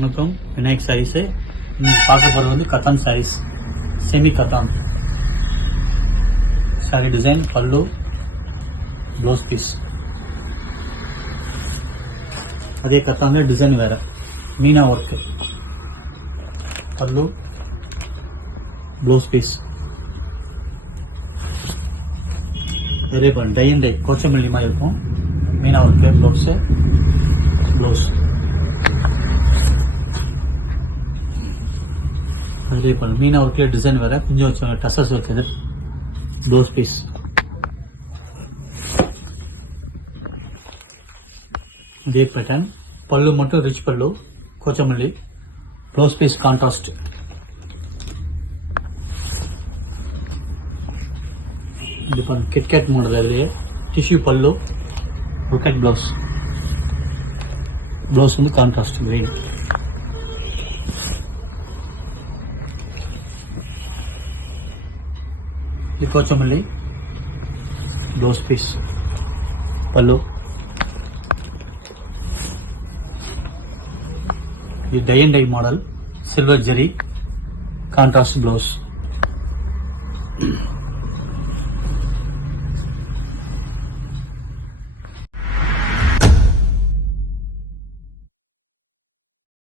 வணக்கம், விநாயக் சாரீஸ். இன்னைக்கு பார்க்க போகிறது வந்து cotton saris, semi cotton sari design, pallu, blouse piece. அதே கத்தான்ல டிசைன் வேற, meena work, pallu, blouse piece. அதே பண்ண டை அண்ட் டை கோச்சமல்லி மாதிரி இருக்கும். Meena work, blouse, blouse. அதே பண்ண மீனா ஒர்க்ல டிசைன் வேற, கொஞ்சம் வச்சு டசஸ் வைக்கிறது, ப்ளவுஸ் பீஸ். இதே பேட்டர்ன், பல்லு மட்டும் ரிச் பல்லு, கோச்சமல்லி, ப்ளவுஸ் பீஸ் கான்ட்ராஸ்ட். இது பண்ண கிட்கேட் மாடல், அதுலேயே டிஷ்யூ பல்லு, புக்கெட் ப்ளவுஸ். ப்ளவுஸ் வந்து கான்ட்ராஸ்ட் கிரீன். இது கோச்சமல்லி, ப்ளவுஸ் பீஸ், பல்லு. இது tie and dye model, silver zari, contrast blouse.